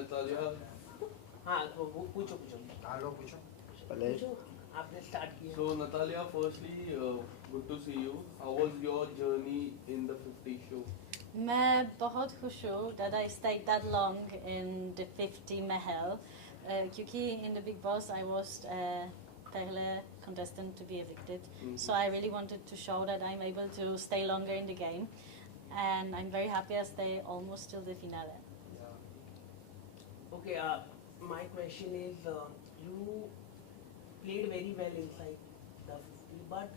Natalia. हाँ तो वो पूछो पूछो लो पूछो पूछो आपने स्टार्ट किया So Natalia, firstly, good to see you. How was your journey in the 50 show? मैं बहुत खुश हूँ that I stayed that long in the 50 महल क्योंकि in the Big Boss I was पहले contestant to be evicted. So I really wanted to show that I'm able to stay longer in the game, and I'm very happy I stay almost till the finale. Okay, my question is, you played very well inside the 50, but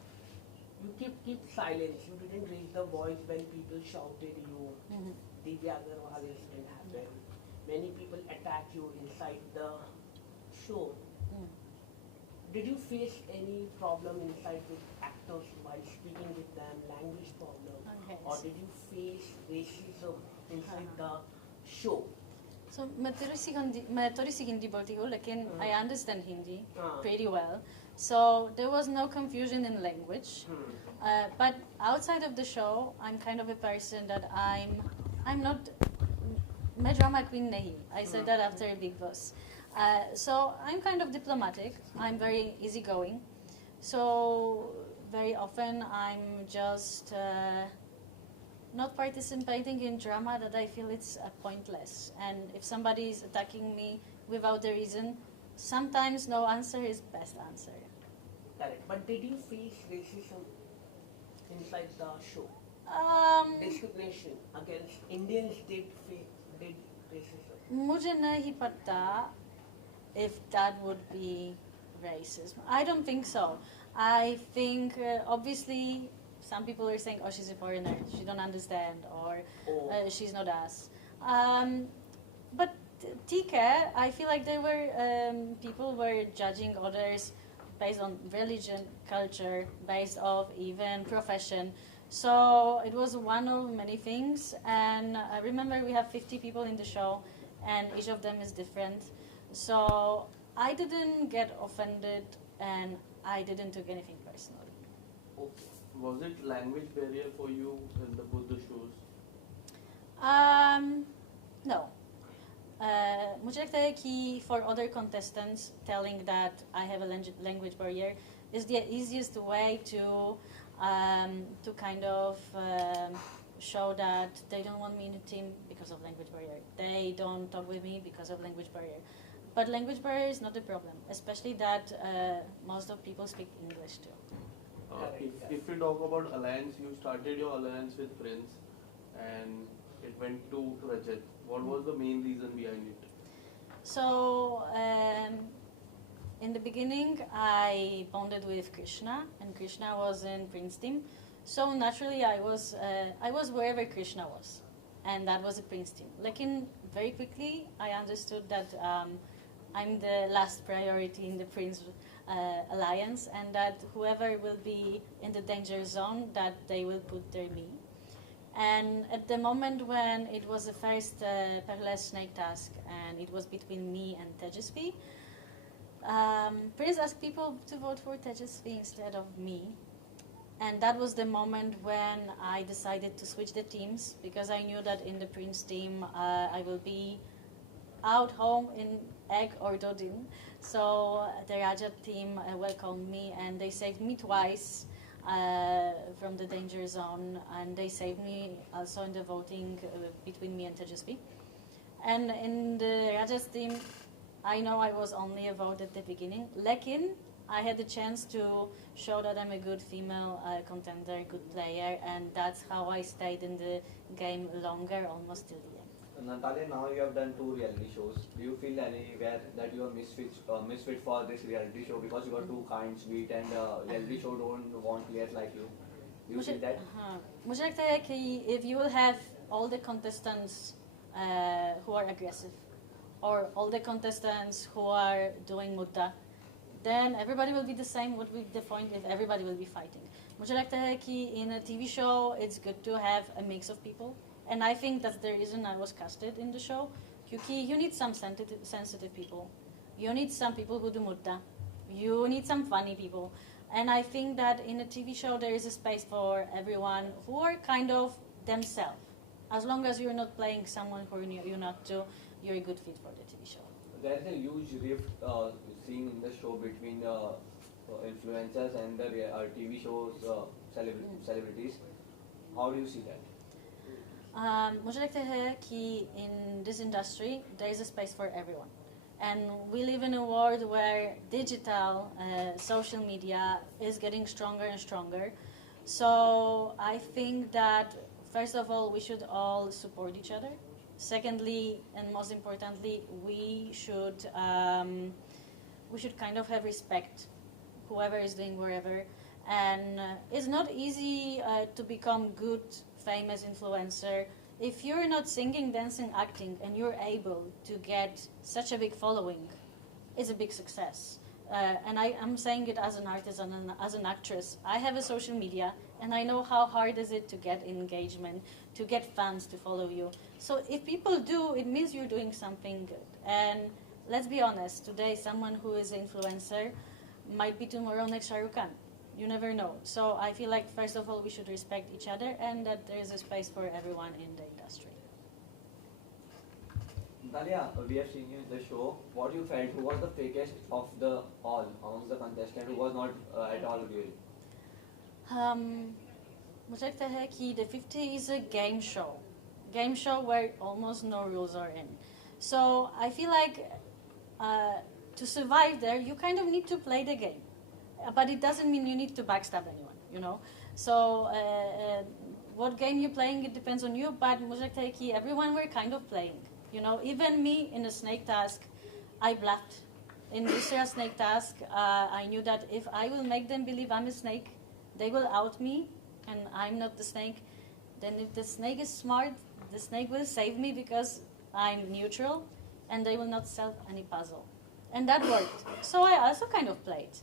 you keep silence. You didn't raise the voice when people shouted you. The Bytes Ghar Valo incident happened. Many people attacked you inside the show. Did you face any problem inside with actors while speaking with them, language problem, or did you face racism inside the show? So मैं थोड़ी सी हिंदी बोलती हूँ, लेकिन I understand Hindi pretty well. So there was no confusion in language. But outside of the show, I'm kind of a person that I'm not. मैं drama queen नहीं. I said that after a Big Boss. So I'm kind of diplomatic. I'm very easygoing. So very often I'm just not participating in drama that I feel it's pointless. And if somebody is attacking me without a reason, sometimes no answer is best answer. Correct. But did you face racism inside the show? Discrimination against Indians did racism. मुझे नहीं पता if that would be racism. I don't think so. I think obviously some people are saying, oh, she's a foreigner, she don't understand, or she's not us. But TK, I feel like there were people were judging others based on religion, culture, based off even profession. So it was one of many things. And I remember we have 50 people in the show, and each of them is different. So I didn't get offended, and I didn't take anything personally. Okay. Was it language barrier for you in both the shows? No. मुझे लगता है कि for other contestants, telling that I have a language barrier is the easiest way to kind of show that they don't want me in the team because of language barrier. They don't talk with me because of language barrier. But language barrier is not a problem, especially that most of people speak English too. If we talk about alliance, you started your alliance with Prince and it went to Rajat. What was the main reason behind it? So in the beginning I bonded with Krishna, and Krishna was in Prince team. So naturally I was wherever Krishna was, and that was a Prince team. Like very quickly I understood that I'm the last priority in the Prince alliance, and that whoever will be in the danger zone, that they will put their me. And at the moment when it was the first Perles snake task, and it was between me and Tejasvi, Prince asked people to vote for Tejasvi instead of me. And that was the moment when I decided to switch the teams, because I knew that in the Prince team I will be out home in Egg or Dodin. So the Rajat team welcomed me, and they saved me twice from the danger zone, and they saved me also in the voting between me and Tejasvi. And in the Rajat team, I know I was only a vote at the beginning. Lekin, I had the chance to show that I'm a good female contender, good player, and that's how I stayed in the game longer, almost till the end. Natalia, now you have done 2 reality shows. Do you feel anywhere that you are misfit for this reality show because you are too kind, sweet, and reality show don't want players like you? Do you feel that? मुझे लगता है कि if you will have all the contestants who are aggressive, or all the contestants who are doing mudda, then everybody will be the same. What will be the point if everybody will be fighting? मुझे लगता है कि in a TV show it's good to have a mix of people. And I think that's the reason I was casted in the show. Because you need some sensitive people. You need some people who do mutta. You need some funny people. And I think that in a TV show there is a space for everyone who are kind of themselves. As long as you're not playing someone who you're not to, you're a good fit for the TV show. There is a huge rift seen in the show between influencers and the TV shows celebrities. How do you see that? मुझे लगता है कि in this industry there is a space for everyone, and we live in a world where digital social media is getting stronger and stronger. So I think that first of all we should all support each other. Secondly, and most importantly, we should kind of have respect, whoever is doing wherever. And it's not easy to become good, famous influencer if you're not singing, dancing, acting, and you're able to get such a big following. It's a big success. And I'm saying it as an artist and as an actress. I have a social media, and I know how hard is it to get engagement, to get fans to follow you. So if people do, it means you're doing something good. And let's be honest, today someone who is an influencer might be tomorrow next Shah Rukh Khan. You never know. So I feel like first of all we should respect each other, and that there is a space for everyone in the industry. Natalia, we have seen you in the show. What you felt? Who was the fakest of the all amongst the contestants? Who was not at all real? मुझे लगता है कि the 50 is a game show where almost no rules are in. So I feel like to survive there, you kind of need to play the game, but it doesn't mean you need to backstab anyone, you know. So what game you're playing, it depends on you. But मुझे लगता है कि everyone were kind of playing, you know. Even me in a snake task, I bluffed. In this snake task, I knew that if I will make them believe I'm a snake, they will out me, and I'm not the snake. Then if the snake is smart, the snake will save me because I'm neutral, and they will not solve any puzzle. And that worked. So I also kind of played.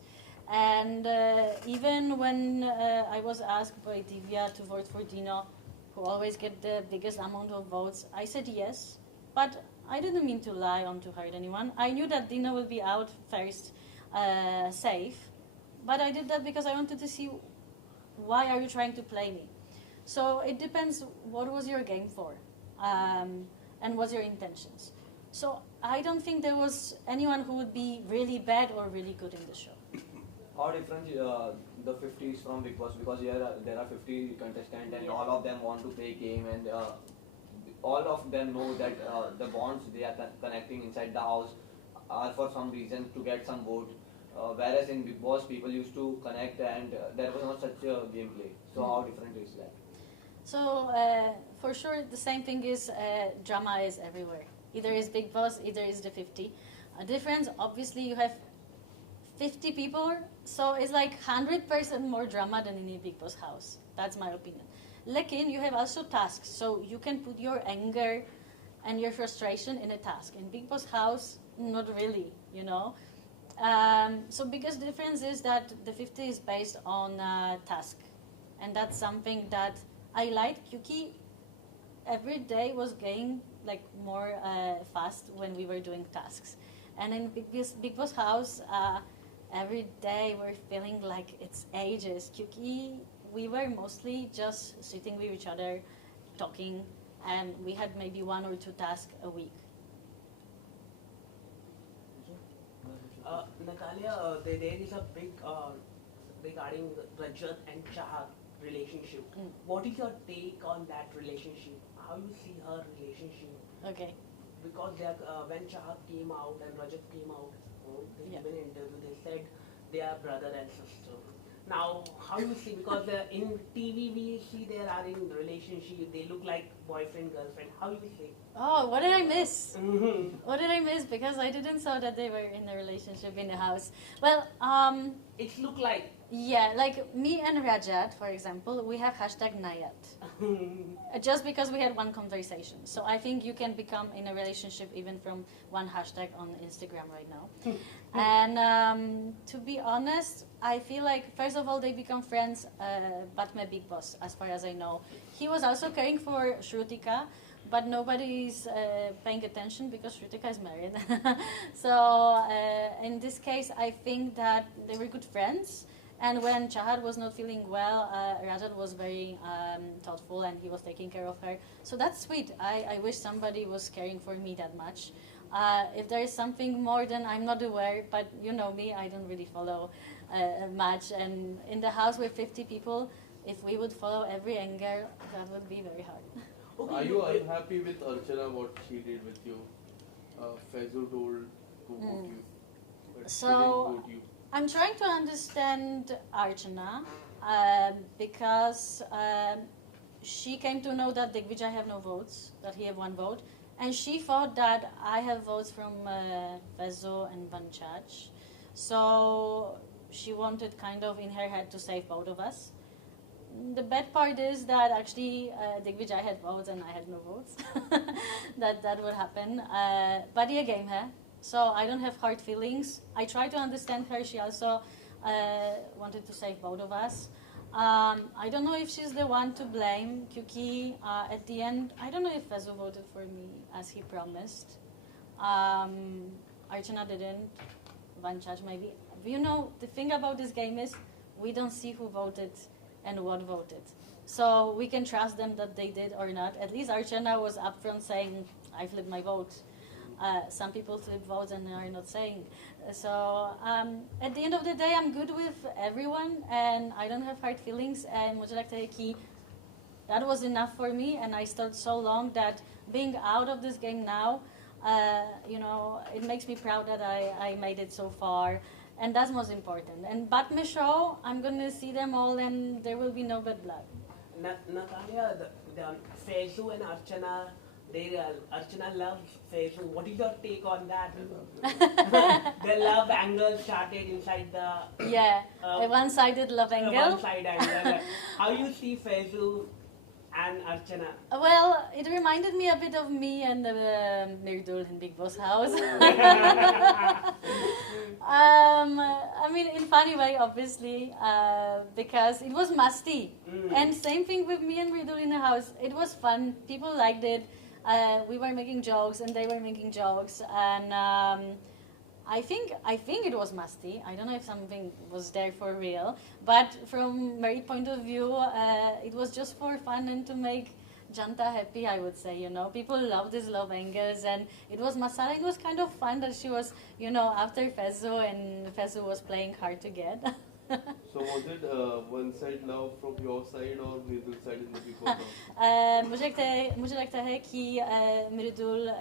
And even when I was asked by Divya to vote for Dino, who always get the biggest amount of votes, I said yes. But I didn't mean to lie or to hurt anyone. I knew that Dino will be out first, safe. But I did that because I wanted to see, why are you trying to play me? So it depends what was your game for, and what's your intentions. So I don't think there was anyone who would be really bad or really good in the show. How different the 50s from Big Boss? Because here there are 50 contestants, and all of them want to play game, and all of them know that the bonds they are connecting inside the house are for some reason to get some vote. Whereas in Big Boss, people used to connect, and there was not such a gameplay. So how different is that? So for sure, the same thing is drama is everywhere. Either is Big Boss, either is the 50. A difference, obviously, you have 50 people, so it's like 100% more drama than in a Big Boss house. That's my opinion. Lekin, you have also tasks, so you can put your anger and your frustration in a task. In Big Boss house, not really, you know. So biggest difference is that the 50 is based on task, and that's something that I like. Kyuki every day was going like more fast when we were doing tasks, and in Big Boss house, every day we're feeling like it's ages. Kyuki we were mostly just sitting with each other, talking, and we had maybe 1 or 2 tasks a week. Natalia, there is a big regarding Rajat and Chahat relationship. What is your take on that relationship? How you see her relationship? Okay. Because they are, when Chahat came out and Rajat came out, they given an interview, they said they are brother and sister. Now, how you see? Because in TV we see they are in relationship. They look like boyfriend girlfriend. How you see? Oh, what did I miss? What did I miss? Because I didn't saw that they were in a relationship in the house. Well, it look like. Yeah, like me and Rajat, for example, we have #Nayat. Just because we had one conversation. So I think you can become in a relationship even from one hashtag on Instagram right now. And to be honest, I feel like, first of all, they become friends, but my Big Boss, as far as I know. He was also caring for Shrutika, but nobody is paying attention because Shrutika is married. So in this case, I think that they were good friends. And when Chahar was not feeling well, Rajat was very thoughtful and he was taking care of her. So that's sweet. I wish somebody was caring for me that much. If there is something more, then I'm not aware, but you know me, I don't really follow much. And in the house with 50 people, if we would follow every angle, that would be very hard. Okay, Are you unhappy with Archana, what she did with you? Faizu told to vote you, but she didn't So vote you. I'm trying to understand Archana because she came to know that Digvijay have no votes, that he have one vote, and she thought that I have votes from Faizu and Vanchaj. So she wanted kind of in her head to save both of us. The bad part is that actually Digvijay had votes and I had no votes. that would happen. But he game her. So I don't have hard feelings. I try to understand her. She also wanted to save both of us. I don't know if she's the one to blame. Kyuki, at the end, I don't know if Faizu voted for me as he promised. Archana didn't. Vanchaj maybe. You know, the thing about this game is we don't see who voted and what voted. So we can trust them that they did or not. At least Archana was upfront saying, I flipped my vote. Some people flip votes and are not saying. So at the end of the day, I'm good with everyone and I don't have hard feelings. And that was enough for me. And I stuck so long that being out of this game now, you know, it makes me proud that I made it so far. And that's most important. And Batme show, I'm going to see them all and there will be no bad blood. Natalia, the Faizu and Archana, Archana loves Faizu. What is your take on that? The love angle started inside the... Yeah, a one-sided love angle. One-side angle. How you see Faizu and Archana? Well, it reminded me a bit of me and Mirdul in Big Boss House. I mean, in funny way, obviously, because it was musty. And same thing with me and Mirdul in the house. It was fun. People liked it. We were making jokes and they were making jokes. And I think it was musty. I don't know if something was there for real. But from Mary's point of view, it was just for fun and to make Janta happy, I would say, you know. People love these love angles and it was masala. It was kind of fun that she was, you know, after Faizu and Faizu was playing hard to get. So was it one-side love from your side or Mridul side in the Big Boss house? मुझे लगता है कि Mridul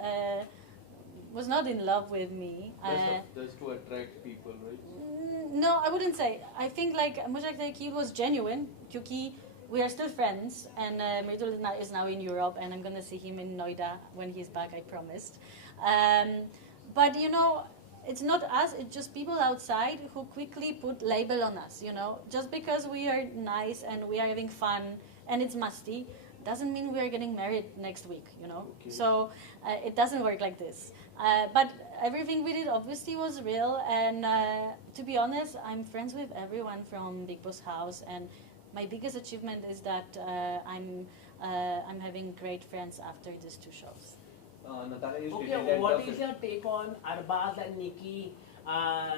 was not in love with me. Just to attract people, right? No, I wouldn't say. I think like मुझे लगता है कि it was genuine क्योंकि we are still friends and Mridul is now in Europe and I'm gonna see him in Noida when he's back, I promised. But you know, it's not us, it's just people outside who quickly put label on us, you know. Just because we are nice and we are having fun and it's musty, doesn't mean we are getting married next week, you know. Okay. So it doesn't work like this. But everything we did obviously was real and to be honest, I'm friends with everyone from Big Boss House and my biggest achievement is that I'm having great friends after these two shows. Natalia, okay, what is your take on Arbaz and Nikki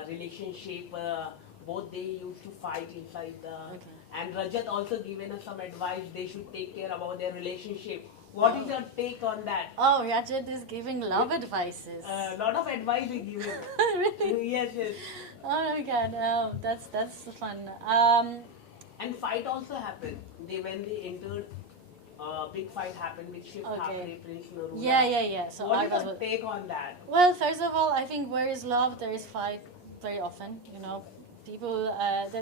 relationship? Both they used to fight inside the... Okay. And Rajat also given us some advice they should take care about their relationship. What is your take on that? Oh, Rajat is giving love advices. A lot of advice he given. Really? Yes, yes. Oh my God, oh, that's fun. And fight also happened. When they entered, big fight happened with Shiv Thakre, Prince Narula. Yeah. So what is your take on that? Well, first of all, I think where is love, there is fight very often. You know, people,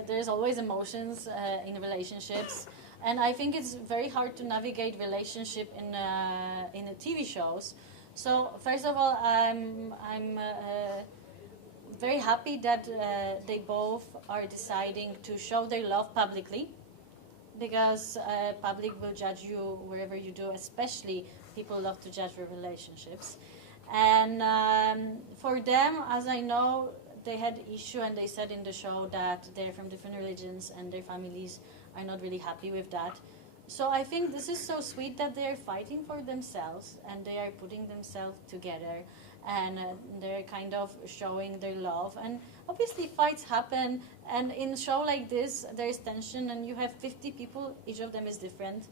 there's always emotions in relationships. And I think it's very hard to navigate relationship in the TV shows. So first of all, I'm very happy that they both are deciding to show their love publicly, because public will judge you wherever you do, especially people love to judge their relationships. And for them, as I know, they had issue and they said in the show that they're from different religions and their families are not really happy with that. So I think this is so sweet that they are fighting for themselves and they are putting themselves together. and they're kind of showing their love. And obviously fights happen, and in a show like this there is tension, and you have 50 people, each of them is different,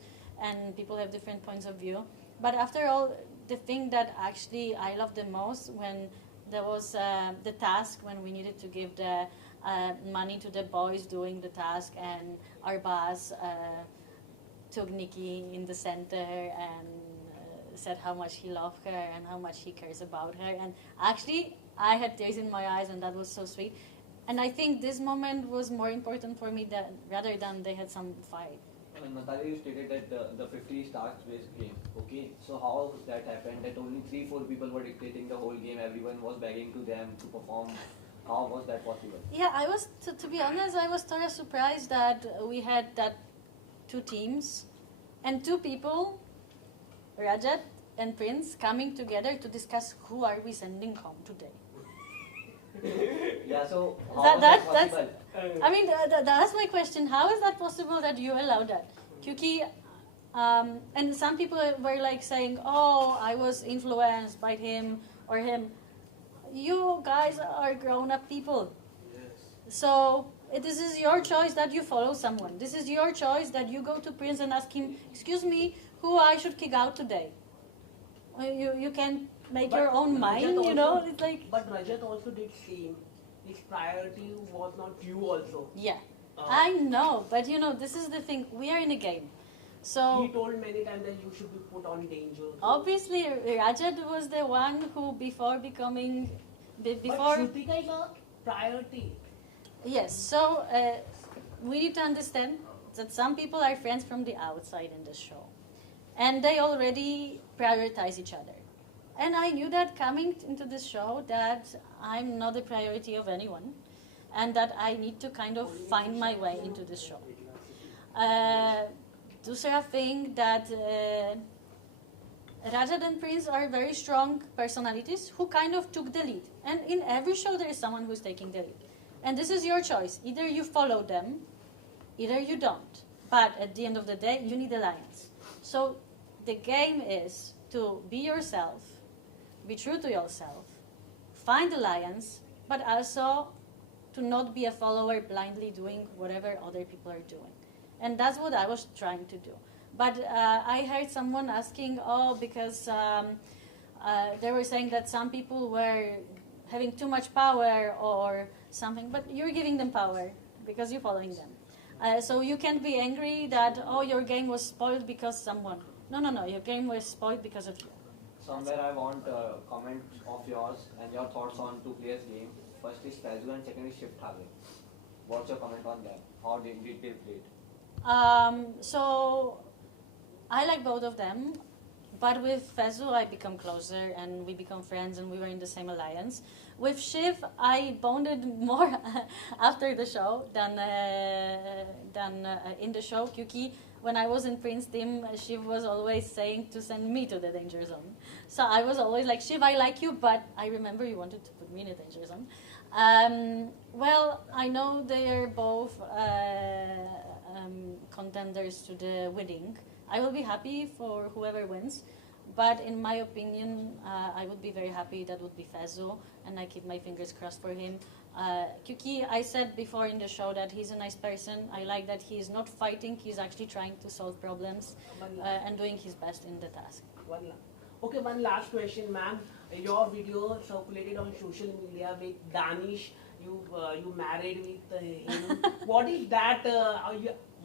and people have different points of view. But after all, the thing that actually I love the most, when there was the task, when we needed to give the money to the boys doing the task, and our boss took Nikki in the center and said how much he loved her and how much he cares about her. And actually, I had tears in my eyes, and that was so sweet. And I think this moment was more important for me rather than they had some fight. Natalia, you stated that the 50 starts based game. Okay, so how that happened? That only 3-4 people were dictating the whole game. Everyone was begging to them to perform. How was that possible? Yeah, I was, to be honest, I was sort of surprised that we had that 2 teams and 2 people, Rajat and Prince, coming together to discuss who are we sending home today. Yeah, so how was that possible? I mean, that's my question. How is that possible that you allow that? Kyuki, and some people were like saying, oh, I was influenced by him or him. You guys are grown-up people. Yes. So this is your choice that you follow someone. This is your choice that you go to Prince and ask him, excuse me, who I should kick out today. You can make your own mind, you know. It's like. But Rajat also did same. His priority was not you also. Yeah, I know, but you know, this is the thing. We are in a game, so He told many times that you should be put on danger. obviously Rajat was the one who, before becoming, But before. Shrutika is a priority. Yes, so we need to understand that some people are friends from the outside in this show, and they already prioritize each other. And I knew that coming into this show that I'm not the priority of anyone, and that I need to kind of find my way into this show. दूसरा thing that Rajat and Prince are very strong personalities who kind of took the lead. And in every show there is someone who's taking the lead. And this is your choice. Either you follow them, either you don't. But at the end of the day, you need alliance. So the game is to be yourself, be true to yourself, find alliance, but also to not be a follower blindly doing whatever other people are doing. And that's what I was trying to do. But I heard someone asking, because they were saying that some people were having too much power or something, but you're giving them power because you're following them. So you can't be angry that, your game was spoiled because someone. No, your game was spoiled because of you. Somewhere I want comments of yours and your thoughts on 2 players game. First is Faizu and second is Shift Hage. What's your comment on that? How did they play it? So I like both of them, but with Faizu I become closer and we become friends and we were in the same alliance. With Shiv I bonded more after the show than in the show. Kyuki, when I was in Prince team, Shiv was always saying to send me to the danger zone. So I was always like, Shiv, I like you, but I remember you wanted to put me in a danger zone. Well, I know they are both contenders to the winning. I will be happy for whoever wins, but in my opinion, I would be very happy that would be Faizu, and I keep my fingers crossed for him. Kyuki, I said before in the show that he's a nice person. I like that he is not fighting, he's actually trying to solve problems and doing his best in the task. Okay, one last question, ma'am. Your video circulated on social media with Danish. You married with him. What is that?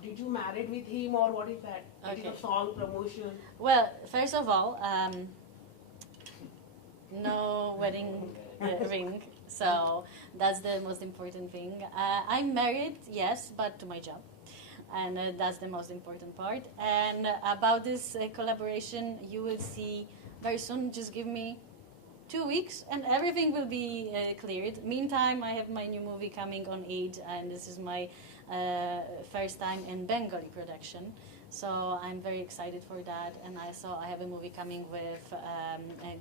Did you married with him or what is that? Okay. It is a song promotion. Well, first of all, no wedding ring, so that's the most important thing. I'm married, yes, but to my job, and that's the most important part. And about this collaboration, you will see very soon. Just give me 2 weeks and everything will be cleared. Meantime, I have my new movie coming on Eid, and this is my first time in Bengali production. So I'm very excited for that. And also I have a movie coming with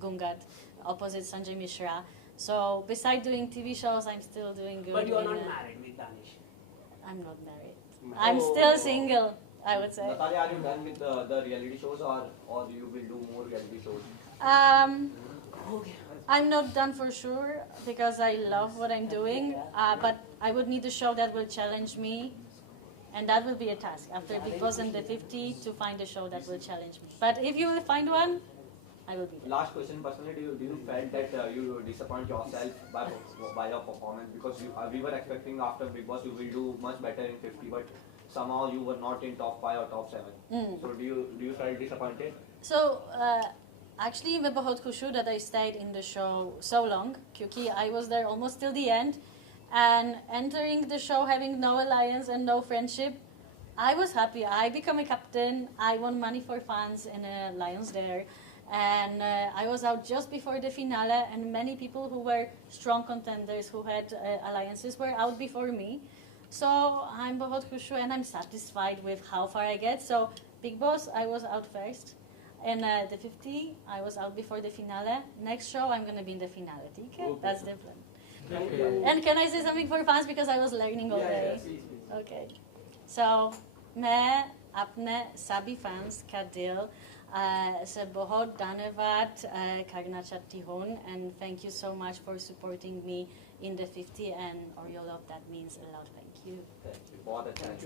Gungat, opposite Sanjay Mishra. So besides doing TV shows, I'm still doing good. But you are not married with Danish. I'm not married. I'm still single, I would say. Natalia, are you done with the reality shows or you will do more reality shows? Okay. I'm not done for sure because I love what I'm doing, but I would need a show that will challenge me, and that will be a task after Big Boss and the 50 to find a show that will challenge me. But if you will find one, I will be there. Last question, personally, do you felt that you disappoint yourself by your performance? Because we were expecting after Big Boss you will do much better in 50, but somehow you were not in top 5 or top 7. So do you feel disappointed? So actually मैं बहुत खुश हूँ that I stayed in the show so long क्योंकि I was there almost till the end, and entering the show having no alliance and no friendship, I was happy. I became a captain. I won money for fans in a Lions there, and I was out just before the finale, and many people who were strong contenders who had alliances were out before me. So I'm बहुत खुश हूँ and I'm satisfied with how far I get. So Big Boss, I was out first. In the 50, I was out before the finale. Next show, I'm going to be in the finale. Okay? That's the plan. Okay. And can I say something for fans because I was learning all day? Okay. So मैं अपने सभी fans का दिल से बहुत धन्यवाद करना चाहती हूँ, and thank you so much for supporting me in the 50 and or your love. That means a lot. Thank you. बहुत अच्छा है.